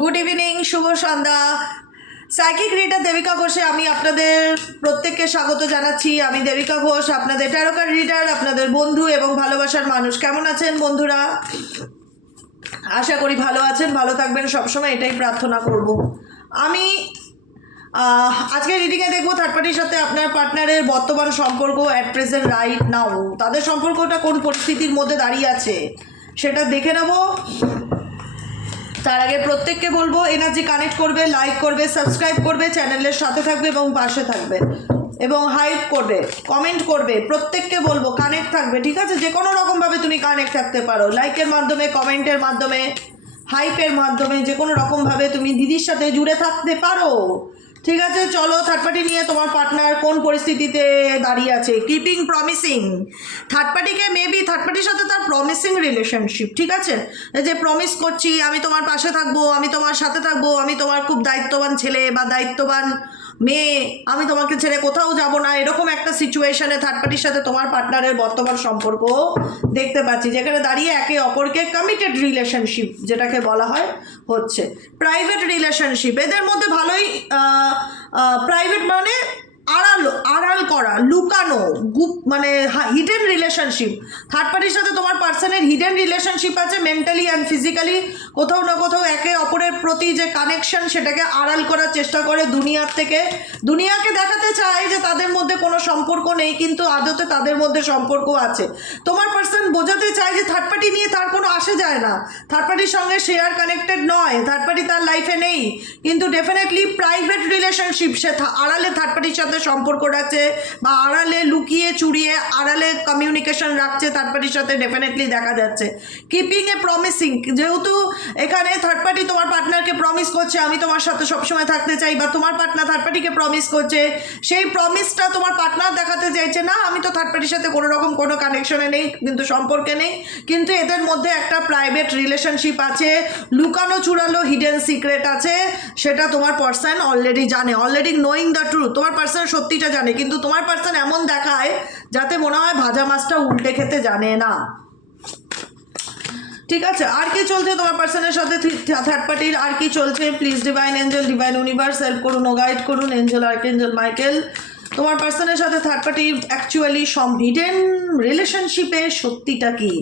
Good evening শুভ সন্ধ্যা। Psychic reader Debika ঘোষে আমি আপনাদের প্রত্যেককে স্বাগত জানাচ্ছি। আমি দেবিকা ঘোষ আপনাদের ট্যারোকার রিডার আপনাদের বন্ধু এবং ভালোবাসার মানুষ। কেমন আছেন বন্ধুরা? আশা করি ভালো আছেন, ভালো থাকবেন। সবসময় এটাই প্রার্থনা করব। আমি আজকে রিডিংয়ে দেখব থার্ড পার্টির সাথে আপনার পার্টনারের বর্তমান সম্পর্ক অ্যাট প্রেজেন্ট রাইট নাও তাদের সম্পর্কটা কোন পরিস্থিতির মধ্যে দাঁড়িয়ে আছে, সেটা দেখে নেব। তার আগে প্রত্যেককে বলব, এনার্জি কানেক্ট করবে লাইক করবে সাবস্ক্রাইব করবে, চ্যানেলের সাথে থাকবে এবং পাশে থাকবে। এবং হাইপ করবে কমেন্ট করবে, প্রত্যেককে বলব কানেক্ট থাকবে, ঠিক আছে? যে কোনো রকমভাবে তুমি কানেক্ট থাকতে পারো। লাইকের মাধ্যমে কমেন্টের মাধ্যমে হাইপের মাধ্যমে, যে কোনো রকমভাবে তুমি দিদির সাথে জুড়ে থাকতে পারো। ঠিক আছে, চলো থার্ড পার্টি নিয়ে তোমার পার্টনার কোন পরিস্থিতিতে দাঁড়িয়ে আছে? কিপিং প্রমিসিং থার্ড পার্টিকে মেবি থার্ড পার্টির সাথে তার প্রমিসিং রিলেশনশিপ ঠিক আছে? যে প্রমিস করছি, আমি তোমার পাশে থাকব, আমি তোমার সাথে থাকব, আমি তোমার খুব দায়িত্ববান ছেলে বা দায়িত্ববান মেয়ে, আমি তোমাকে ছেড়ে কোথাও যাব না। এরকম একটা সিচুয়েশনে থার্ড পার্টির সাথে তোমার পার্টনারের বর্তমান সম্পর্ক দেখতে পাচ্ছি, যেখানে দাঁড়িয়ে একে অপরকে কমিটেড রিলেশনশিপ যেটাকে বলা হয়, হচ্ছে। প্রাইভেট রিলেশনশিপ এদের মধ্যে ভালোই প্রাইভেট মানে আড়াল আড়াল করা, লুকানো, গুপ মানে হিডেন রিলেশনশিপ থার্ড পার্টির সাথে তোমার পার্সনের হিডেন রিলেশনশিপ আছে মেন্টালি অ্যান্ড ফিজিক্যালি কোথাও না কোথাও একে অপরের প্রতি যে কানেকশন সেটাকে আড়াল করার চেষ্টা করে দুনিয়ার থেকে। দুনিয়াকে দেখাতে চায় যে তাদের মধ্যে কোনো সম্পর্ক নেই, কিন্তু আদতে তাদের মধ্যে সম্পর্ক আছে। তোমার পার্সন বোঝাতে চায় যে থার্ড পার্টি নিয়ে তার কোনো আসে যায় না। থার্ড পার্টির সঙ্গে শেয়ার কানেক্টেড নয় থার্ড পার্টি তার লাইফে নেই। কিন্তু ডেফিনেটলি প্রাইভেট রিলেশনশিপ সে আড়ালে থার্ড পার্টির সাথে সম্পর্ক রাখছে বা আড়ালে লুকিয়ে চুরিয়ে, আড়ালে কমিউনিকেশন রাখছে থার্ড পার্টির সাথে ডেফিনেটলি দেখা যাচ্ছে। কিপিং এ প্রমিসিং যেহেতু এখানে থার্ড পার্টি তোমার পার্টনারকে প্রমিস করছে, আমি তোমার সাথে সবসময় থাকতে চাই বা তোমার পার্টনার থার্ড পার্টিকে প্রমিস করছে, সেই প্রমিসটা তোমার পার্টনার দেখাতে চাইছে না, আমি তো থার্ড পার্টির সাথে কোনো রকম কোনো কানেকশনে নেই, কিন্তু সম্পর্কে নেই। কিন্তু এদের মধ্যে একটা প্রাইভেট রিলেশনশিপ আছে, লুকানো চুরালো হিডেন সিক্রেট আছে, সেটা তোমার পার্সন অলরেডি জানে অলরেডি নোয়িং দ্য ট্রুথ তোমার পার্সন সত্যিটা জানে, কিন্তু তোমার পার্সন এমন দেখায় যাতে মনে হয় ভাজা মাছটা উল্টে খেতে জানে না। ঠিক আছে, আর কি চলছে তোমার পার্সনের সাথে থার্ড পার্টির আর কি চলছে? Please divine angel divine universe help করুন ও গাইড করুন এঞ্জেল আর্ক এঞ্জেল মাইকেল তোমার পার্সনের সাথে থার্ড পার্টির অ্যাকচুয়ালি সম হিডেন রিলেশনশিপে সত্যিটা কি?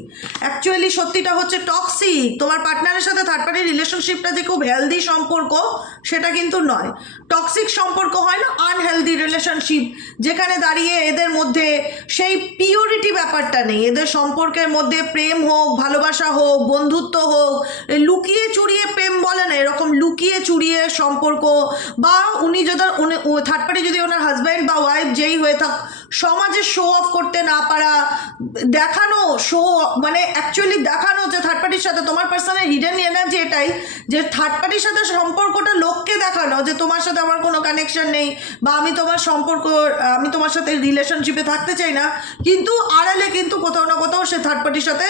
অ্যাকচুয়ালি সত্যিটা হচ্ছে টক্সিক তোমার পার্টনারের সাথে থার্ড পার্টির রিলেশনশিপটা যে খুব হেলদি সম্পর্ক, সেটা কিন্তু নয়। টক্সিক সম্পর্ক হয় না আনহেলদি রিলেশনশিপ যেখানে দাঁড়িয়ে এদের মধ্যে সেই পিওরিটি ব্যাপারটা নেই। এদের সম্পর্কের মধ্যে প্রেম হোক, ভালোবাসা হোক, বন্ধুত্ব হোক লুকিয়ে চুরিয়ে প্রেম বলে না, এরকম লুকিয়ে চুরিয়ে সম্পর্ক বা উনি যদি থার্ড পার্টি যদি ওনার হাজব্যান্ড বা ওয়াইফ যেই হয়ে থাক সমাজে শো অফ করতে না পারা, দেখানো শো মানে অ্যাকচুয়ালি দেখানো যে থার্ড পার্টির সাথে, তোমার পার্সনের হিডেন এনার্জি এটাই যে থার্ড পার্টির সাথে সম্পর্কটা লোককে দেখানো, যে তোমার সাথে আমার কোনো কানেকশন নেই বা আমি তোমার সম্পর্ক, আমি তোমার সাথে রিলেশনশিপে থাকতে চাই না, কিন্তু আড়ালে কিন্তু কোথাও না কোথাও সে থার্ড পার্টির সাথে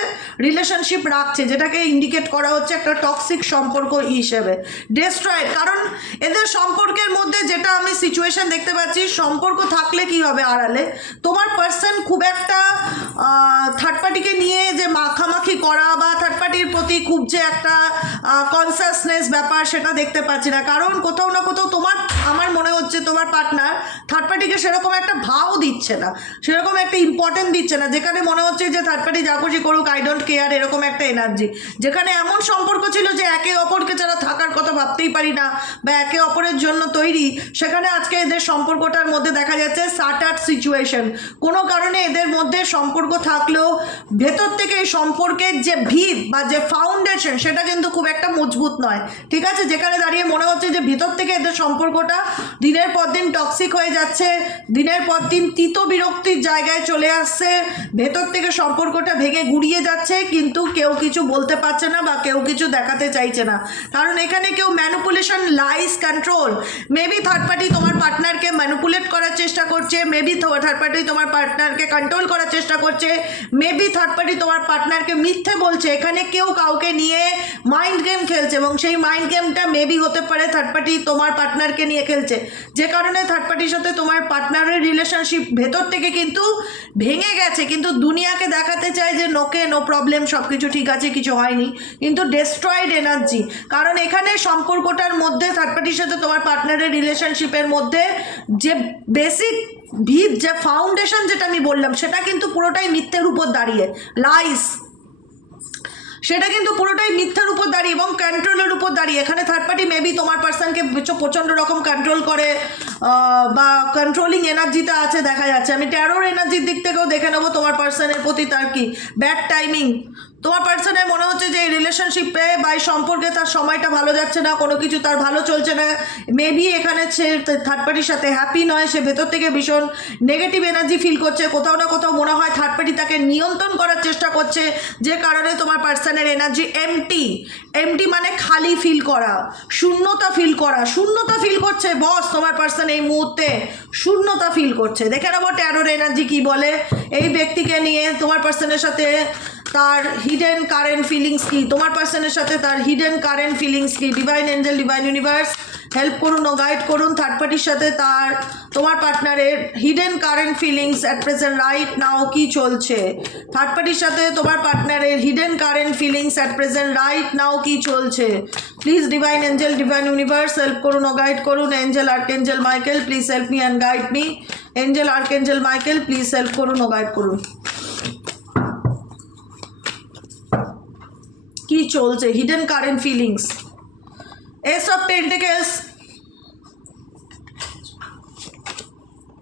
রিলেশনশিপ রাখছে, যেটাকে ইন্ডিকেট করা হচ্ছে একটা টক্সিক সম্পর্ক হিসেবে। ডেস্ট্রয়েড কারণ এদের সম্পর্কের মধ্যে যেটা আমি সিচুয়েশন দেখতে পাচ্ছি, সম্পর্ক থাকলে কি হবে আড়ালে? তোমার পার্সন খুব একটা থার্ড পার্টিকে নিয়ে যে মাখামাখি করা বা থার্ড পার্টির প্রতি খুব যে একটা কনসাসনেস ব্যাপার সেটা দেখতে পাচ্ছি না। কারণ কোথাও না কোথাও তোমার, আমার মনে হচ্ছে তোমার পার্টনার থার্ড পার্টিকে সেরকম একটা ভাও দিচ্ছে না। সেরকম একটা ইম্পর্টেন্ট দিচ্ছে না। যেখানে মনে হচ্ছে যে থার্ড পার্টি যা খুশি করুক আই ডোন্ট কেয়ার এরকম একটা এনার্জি যেখানে এমন সম্পর্ক ছিল যে একে অপরকে ছাড়া থাকার কথা ভাবতেই পারি না বা একে অপরের জন্য তৈরি। সেখানে আজকে এদের সম্পর্কটার মধ্যে দেখা যাচ্ছে সাটার সিচুয়েশন কোনো কারণে এদের মধ্যে সম্পর্ক থাকলেও ভেতর থেকে এই সম্পর্কের যে ভিত বা যে ফাউন্ডেশন সেটা কিন্তু খুব একটা মজবুত নয়। ঠিক আছে? যেখানে দাঁড়িয়ে মনে হচ্ছে যে ভিতর থেকে এদের সম্পর্কটা দিনের পর দিন টক্সিক হয়ে যাচ্ছে, দিনের পর দিন তিত বিরক্তির জায়গায় চলে আসছে, ভেতর থেকে সম্পর্কটা ভেঙে গুড়িয়ে যাচ্ছে, কিন্তু কেউ কিছু বলতে পারছে না বা কেউ কিছু দেখাতে চাইছে না। কারণ এখানে কেউ manipulation lies control maybe third party তোমার পার্টনারকে ম্যানুপুলেট করার চেষ্টা করছে মেবি থার্ড পার্টি তোমার পার্টনারকে কন্ট্রোল করার চেষ্টা করছে। মেবি থার্ড পার্টি তোমার পার্টনারকে মিথ্যে বলছে। এখানে কেউ কাউকে নিয়ে মাইন্ড গেম খেলছে এবং সেই মাইন্ড গেমটা মেবি হতে পারে থার্ড পার্টি তোমার পার্টনারকে নিয়ে খেলছে। যে কারণে থার্ড পার্টির সাথে তোমার পার্টনারের রিলেশনশিপ ভেতর থেকে কিন্তু ভেঙে গেছে। কিন্তু দুনিয়াকে দেখাতে চায় যে নোকে নো প্রবলেম সব কিছু ঠিক আছে, কিছু হয়নি। কিন্তু ডেস্ট্রয়েড এনার্জি কারণ এখানে সম্পর্কটার মধ্যে থার্ড পার্টির সাথে তোমার পার্টনারের রিলেশনশিপের মধ্যে যে বেসিক ভিত যে ফাউন্ডেশন যেটা আমি বললাম, সেটা কিন্তু পুরোটাই মিথ্যের উপর দাঁড়িয়ে। লাইস সেটা কিন্তু পুরোটাই মিথ্যার উপর দাঁড়িয়ে এবং কন্ট্রোলের উপর দাঁড়িয়ে। এখানে থার্ড পার্টি মেবি তোমার পার্সনকে প্রচণ্ড রকম কন্ট্রোল করে বা কন্ট্রোলিং এনার্জিতে আছে, দেখা যাচ্ছে। আমি ট্যারোর এনার্জির দিক থেকেও দেখে নেব তোমার পার্সনের প্রতি তার কি। ব্যাড টাইমিং তোমার পার্সনের মনে হচ্ছে যে এই রিলেশনশিপে বা সম্পর্কে তার সময়টা ভালো যাচ্ছে না, কোনো কিছু তার ভালো চলছে না মেবি এখানে সে থার্ড পার্টির সাথে হ্যাপি নয়, সে ভেতর থেকে ভীষণ নেগেটিভ এনার্জি ফিল করছে, কোথাও না কোথাও মনে হয় থার্ড পার্টি তাকে নিয়ন্ত্রণ করার চেষ্টা করছে, যে কারণে তোমার পার্সনের এনার্জি এমটি এমটি মানে খালি ফিল করা, শূন্যতা ফিল করা, শূন্যতা ফিল করছে বস তোমার পার্সন এই মুহূর্তে শূন্যতা ফিল করছে। দেখে নেব ট্যারোর এনার্জি কি বলে, এই ব্যক্তিকে নিয়ে তোমার পার্সনের সাথে তার হিডেন কারেন্ট ফিলিংস কি? তোমার পার্সনের সাথে তার হিডেন কারেন্ট ফিলিংস কি? Divine angel divine universe help করুন ও গাইড করুন থার্ড পার্টির সাথে তার, তোমার পার্টনারের hidden current feelings at present right now কি চলছে? থার্ড পার্টির সাথে তোমার পার্টনারের hidden current feelings at present right now কি চলছে? Please divine angel divine universe help করুন ও গাইড করুন angel archangel Michael please help me and guide me angel archangel Michael please help করুন ও গাইড করুন। চলছে hidden current feelings ace of pentacles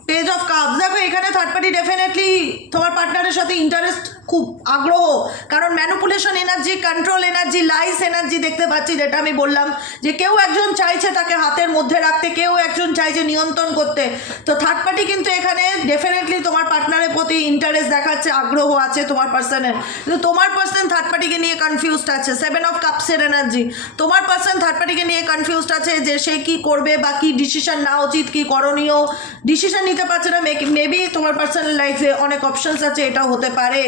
page of cups দেখো, এখানে third party definitely তোমার পার্টনারের সাথে ইন্টারেস্ট খুব আগ্রহ, কারণ manipulation energy control energy lies energy দেখতে পাচ্ছি, যেটা আমি বললাম যে কেউ একজন চাইছে তাকে হাতের মধ্যে রাখতে, কেউ একজন চাইছে নিয়ন্ত্রণ করতে। তো থার্ড পার্টি কিন্তু এখানে ডেফিনেটলি তোমার প্রতি ইন্টারেস্ট দেখাচ্ছে, আগ্রহ আছে তোমার পার্সনের কিন্তু তোমার পার্সন থার্ড পার্টিকে নিয়ে কনফিউজড আছে সেভেন অফ কাপসের এনার্জি তোমার পার্সন থার্ড পার্টিকে নিয়ে কনফিউজড আছে যে সে কি করবে বা কি ডিসিশন নেওয়া উচিত, কী করণীয়। ডিসিশন নিতে পারছে না মেবি তোমার পার্সোনাল লাইফে অনেক অপশানস আছে, এটাও হতে পারে।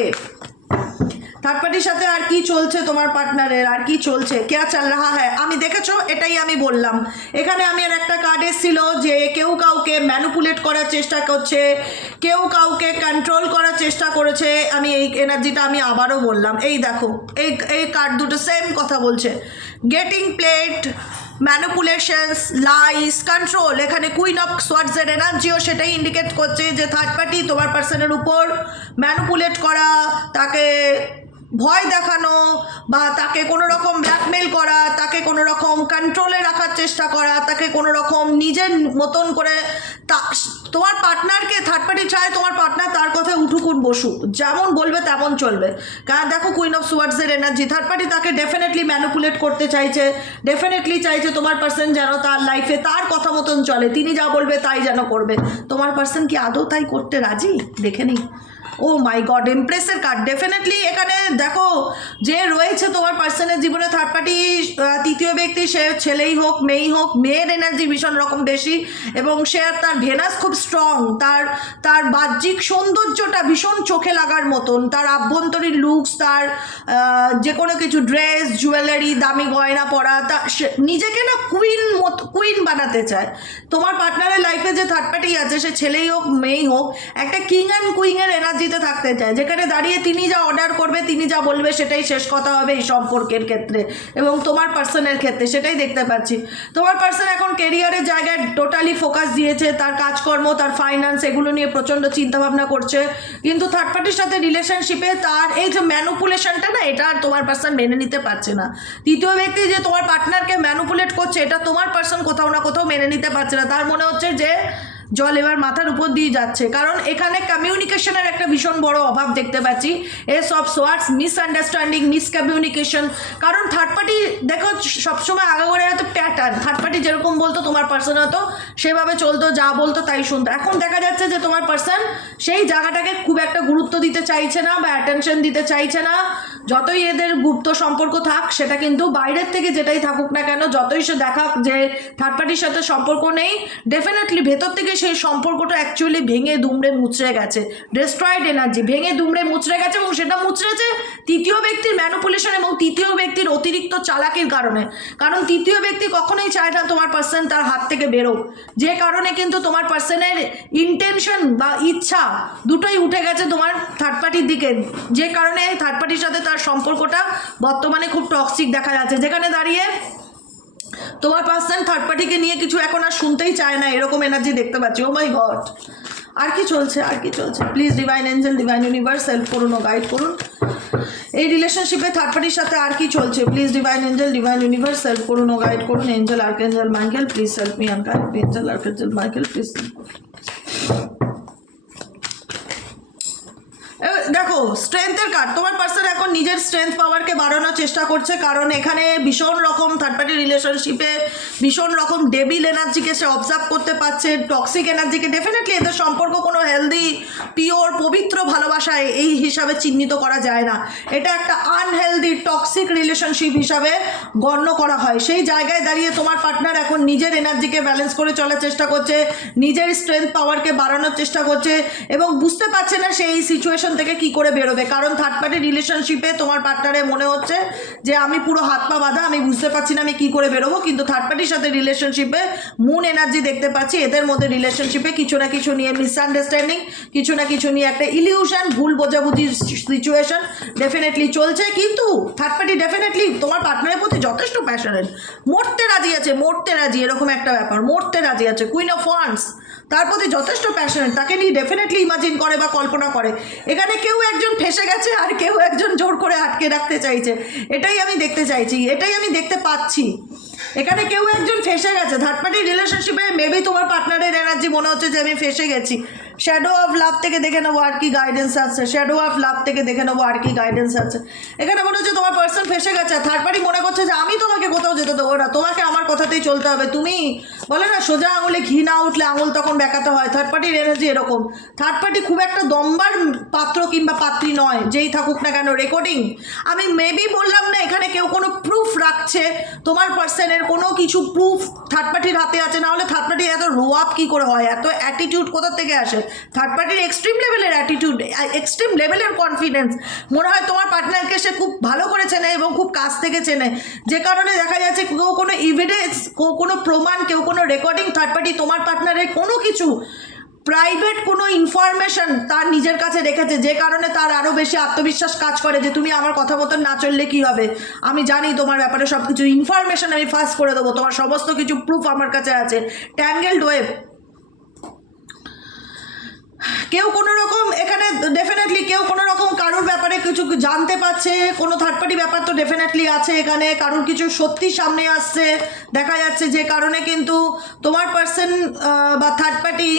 থার্ড পার্টির সাথে আর কি চলছে তোমার পার্টনারের আর কি চলছে? কে চাল রাহা হ্যাঁ আমি দেখেছ? এটাই আমি বললাম। এখানে আমি আর একটা কার্ড এসেছিল যে কেউ কাউকে ম্যানুপুলেট করার চেষ্টা করছে, কেউ কাউকে কন্ট্রোল করার চেষ্টা করেছে। আমি এই এনার্জিটা আমি আবারও বললাম। এই দেখো, এই এই কার্ড দুটো সেম কথা বলছে। Getting played manipulations lies control এখানে কুইন অফ সোয়ার্ডসের এনার্জিও সেটাই ইন্ডিকেট করছে যে থার্ড পার্টি তোমার পার্সনের উপর ম্যানুপুলেট করা, তাকে ভয় দেখানো বা তাকে কোনো রকম ব্ল্যাকমেল করা, তাকে কোনো রকম কন্ট্রোলে রাখার চেষ্টা করা, তাকে কোনো রকম নিজের মতন করে তা তোমার পার্টনারকে থার্ড পার্টি চায়, তোমার পার্টনার তার কথায় উঠুকুন বসু। যেমন বলবে, তেমন চলবে। কারণ দেখো কুইন অফ সুয়ার্ডসের এনার্জি থার্ড পার্টি তাকে ডেফিনেটলি ম্যানুপুলেট করতে চাইছে ডেফিনেটলি চাইছে তোমার পার্সন যেন তার লাইফে তার কথা মতন চলে। তিনি যা বলবে, তাই যেন করবে। তোমার পার্সন কি আদৌ তাই করতে রাজি? দেখে নিই। ও মাই গড ইমপ্রেসের কার্ড ডেফিনেটলি এখানে দেখো, যে রয়েছে তোমার পার্সনের জীবনে থার্ড পার্টি তৃতীয় ব্যক্তি, সে ছেলেই হোক, মেয়েই হোক, মেয়ের এনার্জি ভীষণ রকম বেশি। এবং সে তার ভেনাস খুব স্ট্রং তার তার বাহ্যিক সৌন্দর্যটা ভীষণ চোখে লাগার মতন, তার আভ্যন্তরীণ লুকস তার যে কোনো কিছু ড্রেস জুয়েলারি দামি গয়না পরা, তা নিজেকে না কুইন মত কুইন বানাতে চায়। তোমার পার্টনারের লাইফে যে থার্ড পার্টি আছে, সে ছেলেই হোক, মেয়েই হোক, একটা কিং অ্যান্ড কুইংয়ের এনার্জিতে থাকতে চায়। যেখানে দাঁড়িয়ে তিনি যা অর্ডার করবে, তিনি যা বলবে, সেটাই শেষ কথা হবে এই সম্পর্কের ক্ষেত্রে এবং তোমার পার্সনের ক্ষেত্রে, সেটাই দেখতে পাচ্ছি। তোমার পার্সন এখন কেরিয়ারের জায়গায় টোটালি ফোকাস দিয়েছে, তার কাজকর্ম তার ফাইন্যান্স এগুলো নিয়ে প্রচণ্ড চিন্তাভাবনা করছে। কিন্তু থার্ড পার্টির সাথে রিলেশনশিপে তার এই যে ম্যানুপুলেশনটা না, এটা আর তোমার পার্সন মেনে নিতে পারছে না। তৃতীয় ব্যক্তি যে তোমার পার্টনারকে ম্যানুপুলেট করছে, এটা তোমার পার্সন কোথাও না কোথাও মেনে নিতে পারছে না। তার মনে হচ্ছে যে জল এবার মাথার উপর দিয়ে যাচ্ছে। কারণ এখানে কমিউনিকেশনের একটা ভীষণ বড় অভাব দেখতে পাচ্ছি। Ace of swords misunderstanding miscommunication কারণ থার্ড পার্টি দেখো, সবসময় আগাগোড়ে হয়তো প্যাটার্ন থার্ড পার্টি যেরকম বলতো, তোমার পার্সন হতো সেভাবে চলতো, যা বলতো তাই শুনতো। এখন দেখা যাচ্ছে যে তোমার পার্সন সেই জায়গাটাকে খুব একটা গুরুত্ব দিতে চাইছে না বা অ্যাটেনশন দিতে চাইছে না। যতই এদের গুপ্ত সম্পর্ক থাক, সেটা কিন্তু বাইরের থেকে যেটাই থাকুক না কেন, যতই সে দেখাক যে থার্ড পার্টির সাথে সম্পর্ক নেই ডেফিনেটলি ভেতর থেকে সেই সম্পর্কটা অ্যাকচুয়ালি ভেঙে, দুমড়ে, মুচড়ে গেছে। ডেস্ট্রয়েড এনার্জি ভেঙে, দুমড়ে, মুচড়ে গেছে এবং সেটা মুচড়েছে তৃতীয় ব্যক্তির ম্যানুপুলেশন এবং তৃতীয় ব্যক্তির অতিরিক্ত চালাকির কারণে। কারণ তৃতীয় ব্যক্তি কখনোই চায় না তোমার পার্সন তার হাত থেকে বেরোক। যে কারণে কিন্তু তোমার পার্সনের ইন্টেনশন বা ইচ্ছা দুটোই উঠে গেছে তোমার থার্ড পার্টির দিকে। যে কারণে থার্ড পার্টির সাথে তার সম্পর্কটা বর্তমানে খুব টক্সিক দেখা যাচ্ছে। যেখানে দাঁড়িয়ে তোমার পার্সন থার্ড পার্টিকে নিয়ে কিছু এখন আর শুনতেই চায় না, এরকম এনার্জি দেখতে পাচ্ছি। ও মাই গড আর কি চলছে, আর কি চলছে? Please divine angel divine universe help করুন ও গাইড করুন। এই রিলেশনশিপে থার্ড পার্টির সাথে আর কি চলছে? Please divine angel divine universe help করুন ও গাইড করুন। Angel archangel Michael please help me and angel archangel Michael please দেখো স্ট্রেংথের কার্ড তোমার পার্সন এখন নিজের স্ট্রেংথ পাওয়ারকে বাড়ানোর চেষ্টা করছে, কারণ এখানে ভীষণ রকম থার্ড পার্টি রিলেশনশিপে ভীষণ রকম ডেবিল এনার্জিকে সে অবজার্ভ করতে পারছে টক্সিক এনার্জিকে ডেফিনেটলি এদের সম্পর্ক কোনো পিওর পবিত্র ভালোবাসায় এই হিসাবে চিহ্নিত করা যায় না। এটা একটা আনহেলদি টক্সিক রিলেশনশিপ হিসাবে গণ্য করা হয়। সেই জায়গায় দাঁড়িয়ে তোমার পার্টনার এখন নিজের এনার্জিকে ব্যালেন্স করে চলার চেষ্টা করছে, নিজের স্ট্রেংথ পাওয়ারকে বাড়ানোর চেষ্টা করছে এবং বুঝতে পারছে না সেই সিচুয়েশন থেকে কি করে বেরোবে। কারণ থার্ড পার্টি রিলেশনশিপে তোমার পার্টনারে মনে হচ্ছে যে আমি পুরো হাত পা বাঁধা, আমি বুঝতে পারছি না আমি কি করে বেরোবো, কিন্তু থার্ড পার্টির সাথে রিলেশনশিপে মুন এনার্জি দেখতে পাচ্ছি। এদের মধ্যে রিলেশনশিপে কিছু না কিছু নিয়ে মিসআন্ডারস্ট্যান্ডিং কিছু না কিছু নিয়ে একটা ইলিউশন ভুল বোঝাবুঝির সিচুয়েশন ডেফিনেটলি চলছে। কিন্তু থার্ড পার্টি ডেফিনেটলি তোমার পার্টনারের প্রতি যথেষ্ট প্যাশনেট মরতে রাজি আছে, মরতে রাজি, এরকম একটা ব্যাপার। মরতে রাজি আছে কুইন অফ ওয়ান্স তার প্রতি যথেষ্ট প্যাশনেট তাকে নিয়ে ডেফিনেটলি ইমাজিন করে বা কল্পনা করে। এখানে কেউ একজন ফেসে গেছে আর কেউ একজন জোর করে আটকে রাখতে চাইছে। এটাই আমি দেখতে চাইছি, এটাই আমি দেখতে পাচ্ছি। এখানে কেউ একজন ফেসে গেছে। থার্ড পার্টি রিলেশনশিপে মেবি তোমার পার্টনারের এনার্জি মনে হচ্ছে যে আমি ফেসে গেছি। শ্যাডো অফ লাভ থেকে দেখে নেব আর কি গাইডেন্স আছে। শ্যাডো অফ লাভ থেকে দেখে নেব আর কি গাইডেন্স আছে। এখানে মনে হচ্ছে তোমার পার্সন ফেসে গেছে। থার্ড পার্টি মনে করছে যে আমি তোমাকে কোথাও যেতে দেবো না। তোমাকে আমার কথাতেই চলতে হবে। তুমি বলে না, সোজা আঙুলে ঘি না উঠলে আঙুল তখন বেঁকাতে হয়। থার্ড পার্টির এনার্জি এরকম। থার্ড পার্টি খুব একটা দম্বার পাত্র কিংবা পাত্রী নয়, যেই থাকুক না কেন। রেকর্ডিং আমি মেবি বললাম না, এখানে কেউ কোনো প্রুফ রাখছে। তোমার পার্সনের কোনো কিছু প্রুফ থার্ড পার্টির হাতে আছে। না হলে থার্ড পার্টি এত রো আপ কী করে হয়? এত অ্যাটিটিউড কোথা থেকে আসে? থার্ড পার্টির এক্সট্রিম লেভেলের অ্যাটিটিউড এক্সট্রিম লেভেলের কনফিডেন্স মনে হয় তোমার পার্টনারকে সে খুব ভালো করে চেনে এবং খুব কাছ থেকে চেনে। যে কারণে দেখা যাচ্ছে কেউ কোনো ইভিডেন্স কেউ কোনো প্রমাণ, কেউ কোনো রেকর্ডিং থার্ড পার্টি তোমার পার্টনারের কোনো কিছু প্রাইভেট কোনো ইনফরমেশন তার নিজের কাছে রেখেছে, যে কারণে তার আরও বেশি আত্মবিশ্বাস কাজ করে যে তুমি আমার কথা মতন না চললে কী হবে? আমি জানি তোমার ব্যাপারে সব কিছু ইনফরমেশন আমি ফার্স্ট করে দেবো, তোমার সমস্ত কিছু প্রুফ আমার কাছে আছে। ট্যাঙ্গেলড ওয়েব কেউ কোনো রকম এখানে ডেফিনেটলি কেউ কোনো রকম কারোর ব্যাপারে কিছু জানতে পারছে, কোনো থার্ড পার্টি ব্যাপার তো ডেফিনেটলি আছে এখানে, কারোর কিছু সত্যি সামনে আসছে, দেখা যাচ্ছে যে কারণে কিন্তু তোমার পার্সন বা থার্ড পার্টি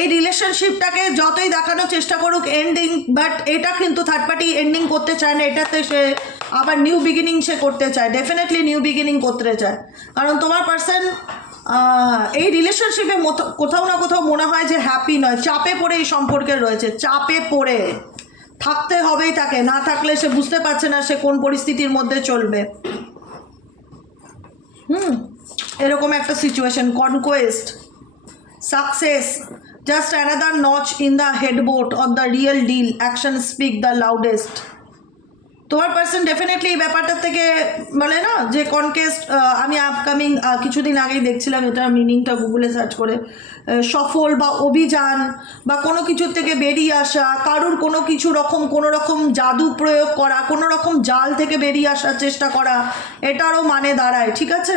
এই রিলেশনশিপটাকে যতই দেখানোর চেষ্টা করুক এন্ডিং বাট এটা কিন্তু থার্ড পার্টি এন্ডিং করতে চায় না, এটাতে সে আবার নিউ বিগিনিং সে করতে চায় ডেফিনেটলি নিউ বিগিনিং করতে চায়। কারণ তোমার পার্সন এই রিলেশনশিপে কোথাও না কোথাও মনে হয় যে হ্যাপি নয়। চাপে পড়ে এই সম্পর্কে রয়েছে। চাপে পড়ে। থাকতে হবেই তাকে। না থাকলে সে বুঝতে পারছে না সে কোন পরিস্থিতির মধ্যে চলবে। হুম, এরকম একটা situation conquest success just another notch in the headboard of the real deal action speak the loudest তোমার পার্সন ডেফিনেটলি এই ব্যাপারটার থেকে বলে না? যে কনকেস্ট আমি আপকামিং কিছুদিন আগেই দেখছিলাম এটা মিনিংটা গুগলে সার্চ করে। সফল বা অভিযান বা কোনো কিছুর থেকে বেরিয়ে আসা, কারুর কোনো কিছু রকম, কোনো রকম জাদু প্রয়োগ করা, কোনো রকম জাল থেকে বেরিয়ে আসার চেষ্টা করা, এটারও মানে দাঁড়ায়, ঠিক আছে?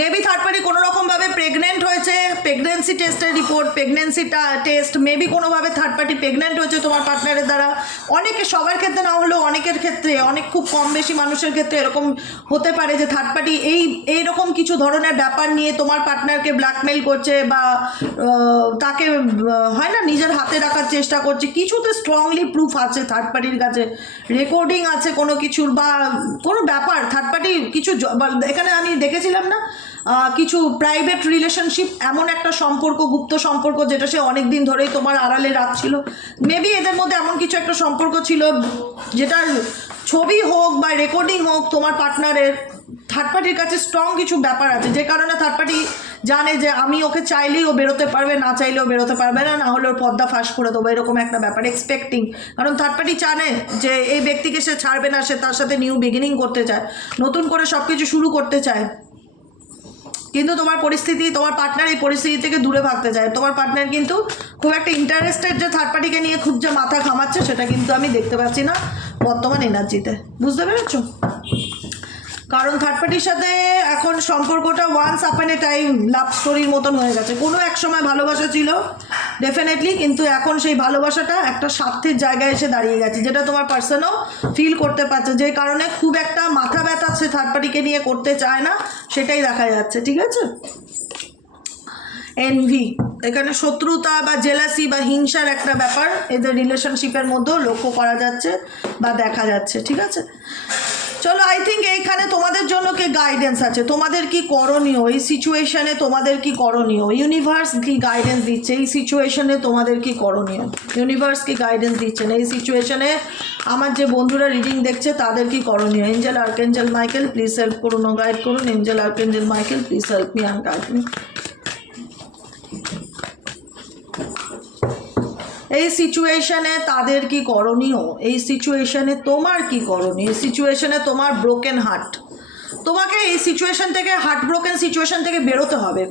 মেবি থার্ড পার্টি কোনো রকমভাবে প্রেগনেন্ট হয়েছে প্রেগনেন্সি টেস্টের রিপোর্ট প্রেগনেন্সি টেস্ট মেবি কোনোভাবে থার্ড পার্টি প্রেগনেন্ট হয়েছে তোমার পার্টনারের দ্বারা। অনেকে সবার ক্ষেত্রে না হলেও অনেকের ক্ষেত্রে, অনেক খুব কম বেশি মানুষের ক্ষেত্রে এরকম হতে পারে যে থার্ড পার্টি এই, এইরকম কিছু ধরনের ব্যাপার নিয়ে তোমার পার্টনারকে ব্ল্যাকমেল করছে বা তাকে হয় না নিজের হাতে রাখার চেষ্টা করছে। কিছুতে স্ট্রংলি প্রুফ আছে থার্ড পার্টির কাছে। রেকর্ডিং আছে কোনো কিছুর বা কোনো ব্যাপার থার্ড পার্টি কিছু এখানে আমি দেখেছিলাম না কিছু প্রাইভেট রিলেশনশিপ এমন একটা সম্পর্ক, গুপ্ত সম্পর্ক, যেটা সে অনেক দিন ধরেই তোমার আড়ালে রাখছিল। মেবি এদের মধ্যে এমন কিছু একটা সম্পর্ক ছিল যেটার ছবি হোক বা রেকর্ডিং হোক, তোমার পার্টনারের থার্ড পার্টির কাছে স্ট্রং কিছু ব্যাপার আছে। যে কারণে থার্ড পার্টি জানে যে আমি ওকে চাইলেই ও বেরোতে পারবে, না চাইলেও বেরোতে পারবে না না হলে ওর পর্দা ফাঁস করে দেবো, এরকম একটা ব্যাপার এক্সপেক্টিং কারণ থার্ড পার্টি জানে যে এই ব্যক্তিকে সে ছাড়বে না, সে তার সাথে নিউ বিগিনিং করতে চায়, নতুন করে সব কিছু শুরু করতে চায়। কিন্তু তোমার পরিস্থিতি, তোমার পার্টনার এই পরিস্থিতি থেকে দূরে ভাগতে চায়। তোমার পার্টনার কিন্তু খুব একটা ইন্টারেস্টেড যে থার্ড পার্টিকে নিয়ে খুব যে মাথা ঘামাচ্ছে, সেটা কিন্তু আমি দেখতে পাচ্ছি না বর্তমান এনার্জিতে বুঝতে পেরেছ? কারণ থার্ড পার্টির সাথে এখন সম্পর্কটা once upon a time love স্টোরির মতন হয়ে গেছে। কোনো এক সময় ভালোবাসা ছিল ডেফিনেটলি কিন্তু এখন সেই ভালোবাসাটা একটা স্বার্থের জায়গায় এসে দাঁড়িয়ে গেছে, যেটা তোমার পার্সনও ফিল করতে পারছে। যে কারণে খুব একটা মাথা ব্যথা সে থার্ড পার্টিকে নিয়ে করতে চায় না, সেটাই দেখা যাচ্ছে, ঠিক আছে? এনভি এখানে শত্রুতা বা জেলাসি বা হিংসার একটা ব্যাপার, এদের রিলেশনশিপের মধ্যেও লক্ষ্য করা যাচ্ছে বা দেখা যাচ্ছে, ঠিক আছে? চলো আই থিঙ্ক এইখানে তোমাদের জন্য কি গাইডেন্স আছে? তোমাদের কি করণীয়? এই সিচুয়েশনে তোমাদের কি করণীয়? ইউনিভার্স কি গাইডেন্স দিচ্ছে? এই সিচুয়েশনে তোমাদের কি করণীয়? ইউনিভার্স কি গাইডেন্স দিচ্ছেন এই সিচুয়েশনে আমার যে বন্ধুরা রিডিং দেখছে, তাদের কি করণীয়? Angel archangel Michael please help করুন গাইড করুন। Angel archangel Michael please help me and guide me এই সিচুয়েশনে তাদের কি করণীয়? এই সিচুয়েশনে তোমার কি করণীয়? এই সিচুয়েশনে তোমার ব্রোকেন হার্ট তোমাকে এই সিচুয়েশন থেকে হার্ট ব্রোকেন সিচুয়েশন থেকে বেরোতে হবে।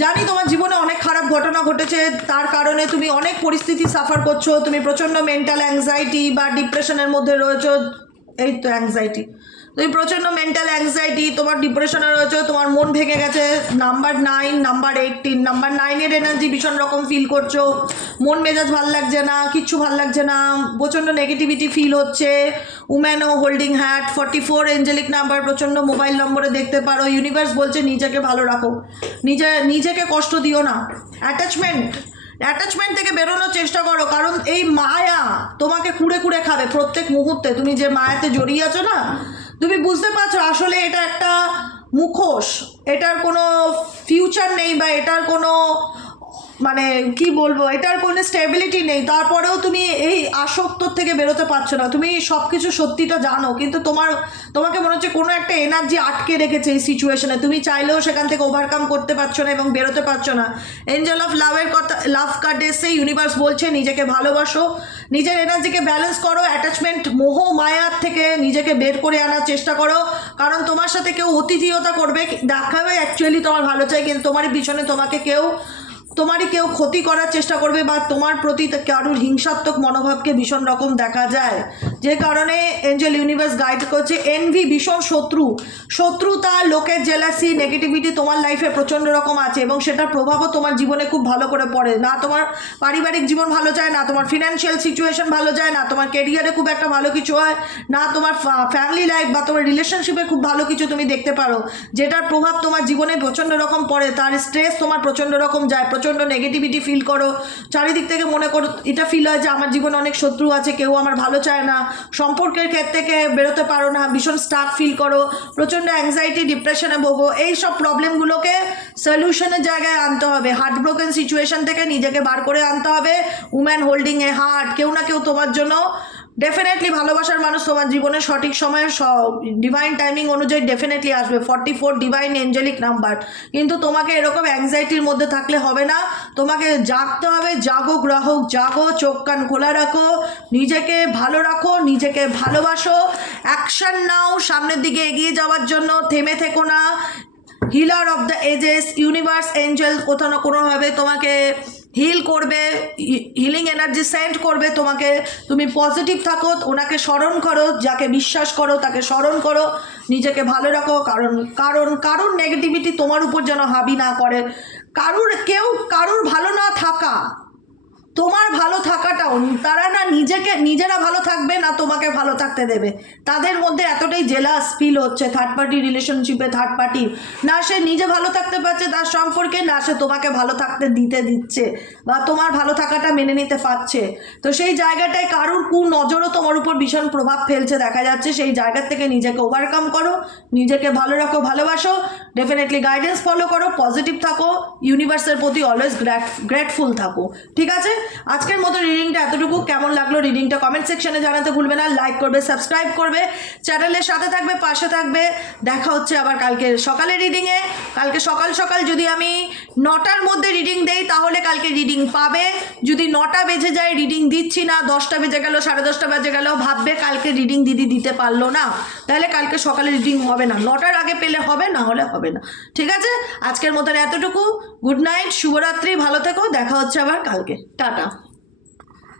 জানি তোমার জীবনে অনেক খারাপ ঘটনা ঘটেছে, তার কারণে তুমি অনেক পরিস্থিতি সাফার করছ, তুমি প্রচণ্ড মেন্টাল অ্যাংজাইটি বা ডিপ্রেশনের মধ্যে রয়েছো, এই তো অ্যাংজাইটি তুমি প্রচণ্ড মেন্টাল অ্যাংজাইটি তোমার ডিপ্রেশনে রয়েছে, তোমার মন ভেঙে গেছে। Number nine number eighteen number নাইনের এনার্জি ভীষণ রকম ফিল করছ। মন মেজাজ ভালো লাগছে না, কিচ্ছু ভালো লাগছে না প্রচণ্ড নেগেটিভিটি ফিল হচ্ছে। Woman holding hat forty four angelic number প্রচণ্ড মোবাইল নম্বরে দেখতে পারো। ইউনিভার্স বলছে, নিজেকে ভালো রাখো। নিজে, নিজেকে কষ্ট দিও না। অ্যাটাচমেন্ট অ্যাটাচমেন্ট থেকে বেরোনোর চেষ্টা করো, কারণ এই মায়া তোমাকে কুড়ে কুড়ে খাবে প্রত্যেক মুহূর্তে। তুমি যে মায়াতে জড়িয়ে আছো না তুমি বুঝতে পারছ আসলে এটা একটা মুখোশ এটার কোনো ফিউচার নেই বা এটার কোনো মানে কি বলব, এটার কোনো স্টেবিলিটি নেই। তারপরেও তুমি এই আসক্তর থেকে বেরোতে পারছ না। তুমি সব কিছু সত্যিটা জানো, কিন্তু তোমার, তোমাকে মনে হচ্ছে কোনো একটা এনার্জি আটকে রেখেছে এই সিচুয়েশনে তুমি চাইলেও সেখান থেকে ওভারকাম করতে পারছ না এবং বেরোতে পারছ না। এঞ্জেল অফ লাভের কথা লাভ কার্ড এসে ইউনিভার্স বলছে, নিজেকে ভালোবাসো, নিজের এনার্জিকে ব্যালেন্স করো অ্যাটাচমেন্ট মোহ মায়ার থেকে নিজেকে বের করে আনার চেষ্টা করো। কারণ তোমার সাথে কেউ অতিথিয়তা করবে দেখাবে অ্যাকচুয়ালি তোমার ভালো চাই, কিন্তু তোমার পিছনে তোমাকে কেউ তোমারই কেউ ক্ষতি করার চেষ্টা করবে বা তোমার প্রতি কারুর হিংসাত্মক মনোভাবকে ভীষণ রকম দেখা যায়। যে কারণে এঞ্জেল ইউনিভার্স গাইড করছে। এনভি ভীষণ শত্রু। শত্রুতা লোকের জেলাসি নেগেটিভিটি তোমার লাইফে প্রচণ্ড রকম আছে এবং সেটার প্রভাবও তোমার জীবনে খুব ভালো করে পড়ে। না তোমার পারিবারিক জীবন ভালো যায়, না তোমার ফিনান্সিয়াল সিচুয়েশন ভালো যায়, না তোমার কেরিয়ারে খুব একটা ভালো কিছু হয়, না তোমার ফ্যামিলি লাইফ বা তোমার রিলেশনশিপে খুব ভালো কিছু তুমি দেখতে পারো। যেটার প্রভাব তোমার জীবনে প্রচণ্ড রকম পড়ে, তার স্ট্রেস তোমার প্রচণ্ড রকম যায়, প্রচণ্ড নেগেটিভিটি ফিল করো। চারিদিক থেকে মনে করো, এটা ফিল হয় যে আমার জীবনে অনেক শত্রু আছে, কেউ আমার ভালো চায় না সম্পর্কের ক্ষেত্র থেকে বেরোতে পারো না, ভীষণ স্টাক ফিল করো, প্রচণ্ড অ্যাংজাইটি ডিপ্রেশনে ভোগো। এই সব প্রবলেমগুলোকে সলিউশনের জায়গায় আনতে হবে। হার্ট ব্রোকেন সিচুয়েশন থেকে নিজেকে বার করে আনতে হবে। উম্যান হোল্ডিং এ হার্ট কেউ না কেউ তোমার জন্য ডেফিনেটলি ভালোবাসার মানুষ তোমার জীবনে সঠিক সময়ে ডিভাইন টাইমিং অনুযায়ী ডেফিনেটলি আসবে। Forty four divine angelic number কিন্তু তোমাকে এরকম অ্যাংজাইটির মধ্যে থাকলে হবে না। তোমাকে জাগতে হবে, জাগো গ্রাহক, জাগো, চোখ কান খোলা রাখো, নিজেকে ভালো রাখো, নিজেকে ভালোবাসো। অ্যাকশন নাও, সামনের দিকে এগিয়ে যাওয়ার জন্য, থেমে থেকো না। Healer of the ages universe angel কোথাও না কোনোভাবে তোমাকে হিল করবে হিলিং এনার্জি সেন্ড করবে তোমাকে। তুমি পজিটিভ থাকো, ওনাকে স্মরণ করো, যাকে বিশ্বাস করো, তাকে স্মরণ করো, নিজেকে ভালো রাখো, কারণ কারণ, কারোর নেগেটিভিটি তোমার উপর যেন হাবি না করে। কারুর, কেউ কারুর ভালো না থাকা তোমার ভালো থাকাটাও, তারা না নিজেকে, নিজেরা ভালো থাকবে না তোমাকে ভালো থাকতে দেবে। তাদের মধ্যে এতটাই জেলাস ফিল হচ্ছে থার্ড পার্টি রিলেশনশিপে থার্ড পার্টি না সে নিজে ভালো থাকতে পারছে, তার সম্পর্কে না সে তোমাকে ভালো থাকতে দিতে দিচ্ছে বা তোমার ভালো থাকাটা মেনে নিতে পারছে। তো সেই জায়গাটায় কারুর কু নজরও তোমার উপর ভীষণ প্রভাব ফেলছে, দেখা যাচ্ছে সেই জায়গার থেকে নিজেকে ওভারকাম করো, নিজেকে ভালো রাখো, ভালোবাসো ডেফিনেটলি গাইডেন্স ফলো করো পজিটিভ থাকো ইউনিভার্সের প্রতি অলওয়েজ গ্রেটফুল থাকো। ঠিক আছে? আজকের মতো রিডিংটা এতটুকু। কেমন লাগল রিডিংটা কমেন্ট সেকশনে জানাতে ভুলবে না। লাইক করবে সাবস্ক্রাইব করবে। চ্যানেলের সাথে থাকবে, পাশে থাকবে। দেখা হচ্ছে আবার কালকে সকালে রিডিংয়ে কালকে সকাল সকাল যদি আমি নটার মধ্যে রিডিং দেই, তাহলে কালকে রিডিং পাবে। যদি নটা বেজে যায় রিডিং দিচ্ছি না, দশটা বেজে গেল, সাড়ে দশটা বেজে গেল, ভাববে কালকে রিডিং দিদি দিতে পারল না। তাহলে কালকে সকালে রিডিং হবে না। নটার আগে পেলে হবে, না হলে হবে না। ঠিক আছে? আজকের মতন এতটুকু। গুড নাইট, শুভরাত্রি, ভালো থেকো। দেখা হচ্ছে আবার কালকে। টাটা।